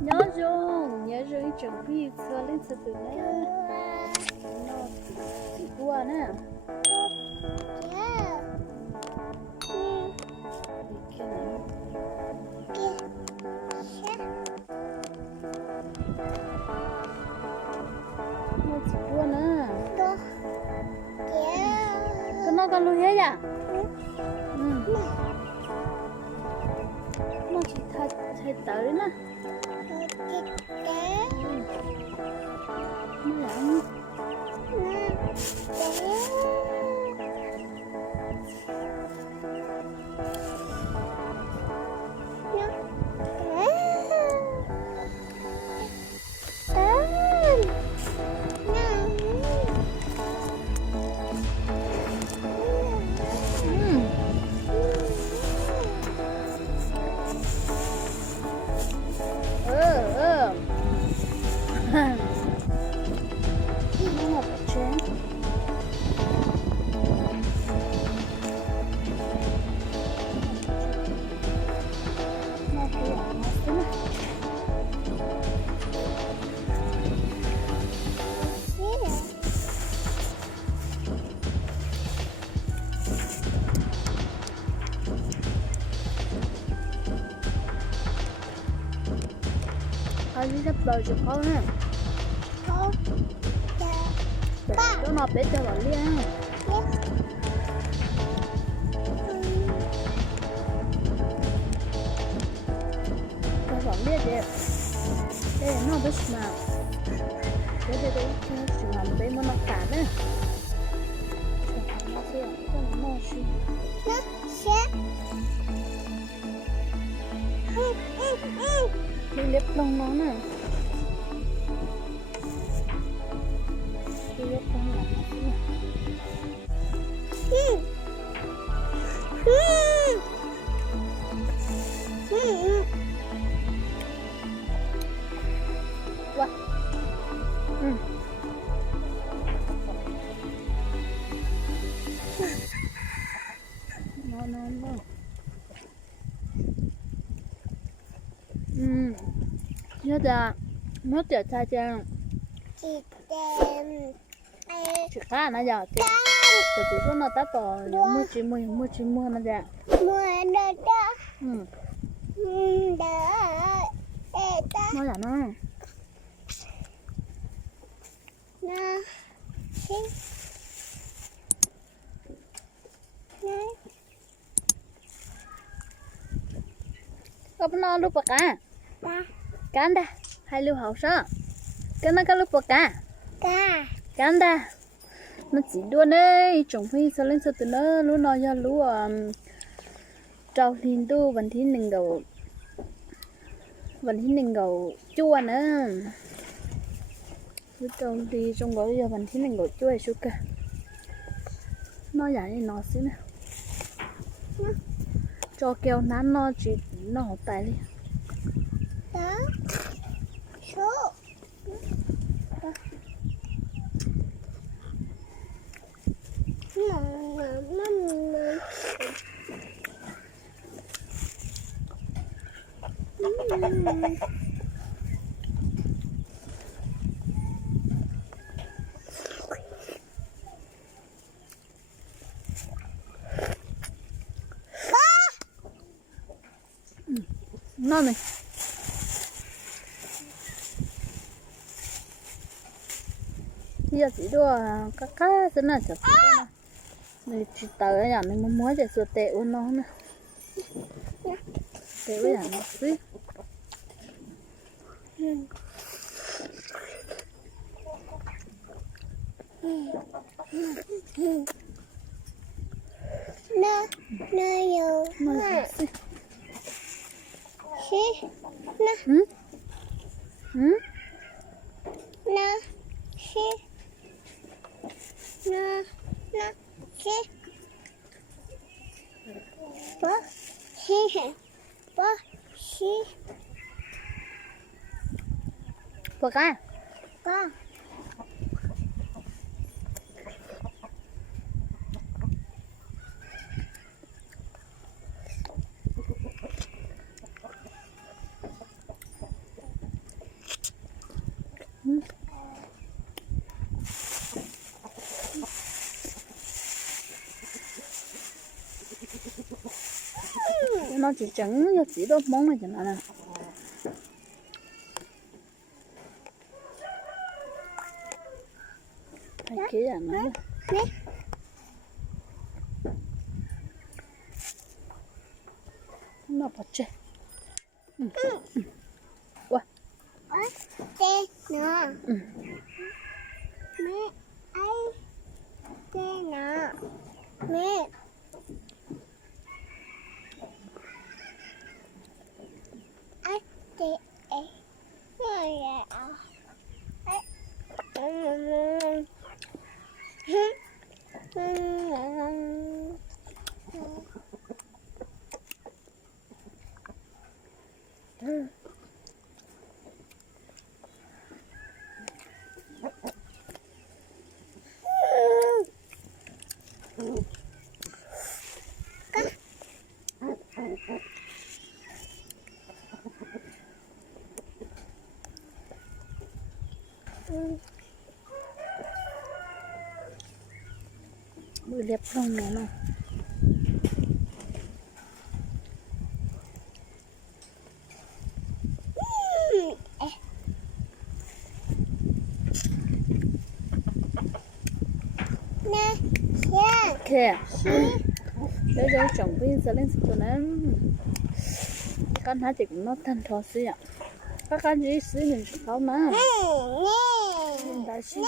nhớ rồi chuẩn bị sửa lên sửa từ đấy nó chỉ qua nè cái này nó chỉ qua nè cái nó còn luôn hết à nó chỉ thay tới nè đi sắp bờ chụp không nè cho nó bé cho vào liền cho vào liền đi đây nó biết mà đây chỉ làm bé muốn nó cả nữa nó sẽ nó sẽ đi lép lông nó nè đi lép lông nó nè wow no nhớ ra nó trở thành trang chỉ khá là giờ thì chỉ có nó tắt tỏ mua chỉ mua nó ra nó là nó apa na lupa ka? Kanda, hai lưu hậu sao? Cái nó có lupa ka? Kanda, nó chỉ đua đấy, trồng phi sao lên sao từ nó lúa nó do lúa trâu thiên tu vẫn thiên nền gầu chua nữa, lúa trâu thì trong gầu giờ vẫn thiên nền gầu chua suốt cả, nó dạng như nó xí nè, cho keo nán nó chỉ nó hột tài đi. Đó. Số. Nó này bây giờ chỉ đua các cái này sẽ này chỉ tới nhà mình muốn để sửa tệ của nó nè tệ với nhà nó xí nó vô xí nó xí nó xí bố xí bố cá con nó chỉ trắng cho chỉ đốt món này cho nó nè hay kia à nó nó bật chơi quá Tê nè. Mẹ ấy. Tê nè. Mẹ. Ấy tê ấy. Rồi à. bự đẹp không nè nó Nè. Xe. kìa để cho chồng với sẽ lên sự nó con hai chị cũng nó thân thò xí ạ các con gì xí mình không mà Nè. đại xí